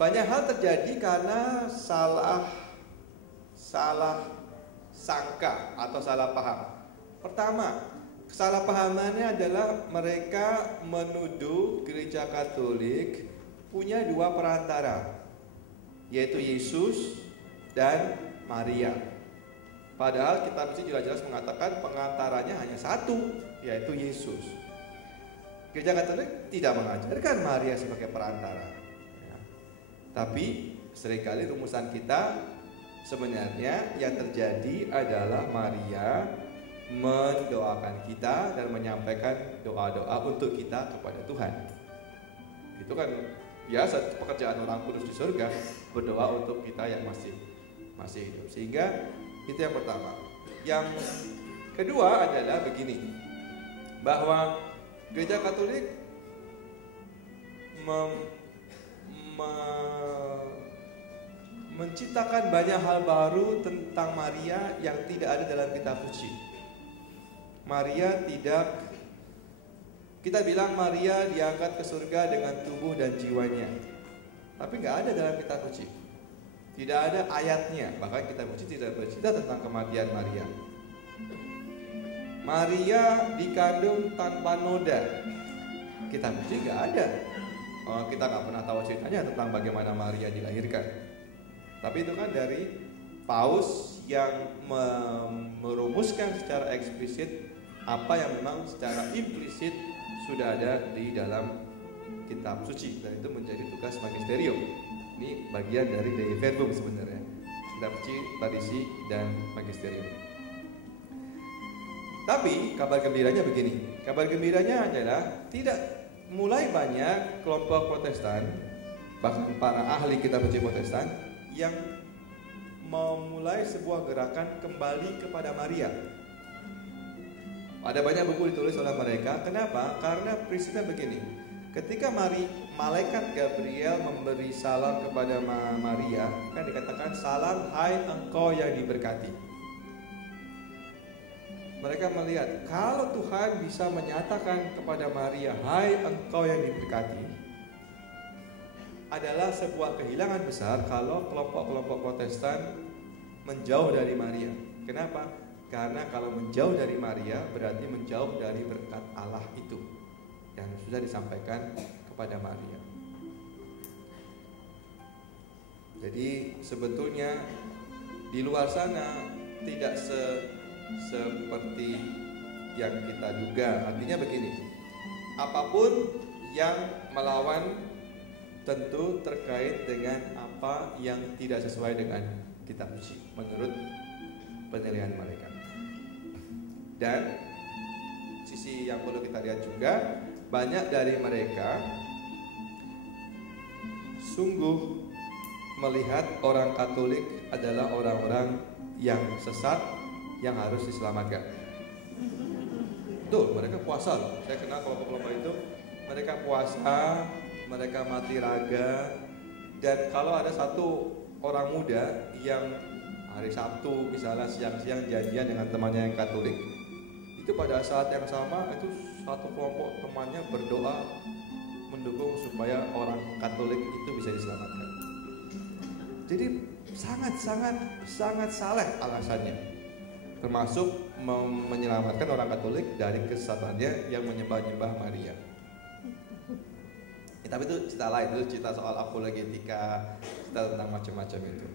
Banyak hal terjadi karena salah sangka atau salah paham. Pertama, kesalahpahamannya adalah mereka menuduh gereja Katolik punya dua perantara, yaitu Yesus dan Maria. Padahal kitab suci jelas-jelas mengatakan pengantaranya hanya satu, yaitu Yesus. Gereja Katolik tidak mengajarkan Maria sebagai perantara, ya. Tapi seringkali rumusan kita sebenarnya yang terjadi adalah Maria mendoakan kita dan menyampaikan doa-doa untuk kita kepada Tuhan. Itu kan biasa pekerjaan orang kudus di surga, berdoa untuk kita yang masih hidup. Sehingga itu yang pertama. Yang kedua adalah begini, bahwa gereja Katolik menciptakan banyak hal baru tentang Maria yang tidak ada dalam kitab suci. Maria tidak, kita bilang Maria diangkat ke surga dengan tubuh dan jiwanya, tapi nggak ada dalam kitab suci. Tidak ada ayatnya, bahkan kitab suci tidak bercerita tentang kematian Maria. Maria dikandung tanpa noda, kitab suci nggak ada. Kita nggak pernah tahu ceritanya tentang bagaimana Maria dilahirkan. Tapi itu kan dari Paus yang merumuskan secara eksplisit apa yang memang secara implisit sudah ada di dalam kitab suci, dan itu menjadi tugas magisterium. Ini bagian dari Dei Verbum sebenarnya, kitab suci, tradisi, dan magisterium. Tapi kabar gembiranya begini, kabar gembiranya adalah tidak mulai banyak kelompok Protestan, bahkan para ahli kitab suci Protestan yang memulai sebuah gerakan kembali kepada Maria. Ada banyak buku ditulis oleh mereka. Kenapa? Karena prinsipnya begini. Ketika malaikat Gabriel memberi salam kepada Maria, kan dikatakan, "Salam hai engkau yang diberkati." Mereka melihat kalau Tuhan bisa menyatakan kepada Maria, "Hai engkau yang diberkati," adalah sebuah kehilangan besar kalau kelompok-kelompok Protestan menjauh dari Maria. Kenapa? Karena kalau menjauh dari Maria berarti menjauh dari berkat Allah itu yang sudah disampaikan kepada Maria. Jadi sebetulnya di luar sana tidak seperti yang kita duga. Artinya begini, apapun yang melawan tentu terkait dengan apa yang tidak sesuai dengan kitab suci menurut penilaian mereka. Dan sisi yang perlu kita lihat juga, banyak dari mereka sungguh melihat orang Katolik adalah orang-orang yang sesat yang harus diselamatkan. Tuh, mereka puasa loh. Saya kenal kelompok-kelompok itu, mereka puasa, mereka mati raga. Dan kalau ada satu orang muda yang hari Sabtu misalnya siang-siang janjian dengan temannya yang Katolik, itu pada saat yang sama itu satu kelompok temannya berdoa mendukung supaya orang Katolik itu bisa diselamatkan. Jadi sangat saleh alasannya, termasuk menyelamatkan orang Katolik dari kesesatannya yang menyembah-nyembah Maria. Tapi itu cerita lain, itu cerita soal apologetika, cerita tentang macam-macam itu.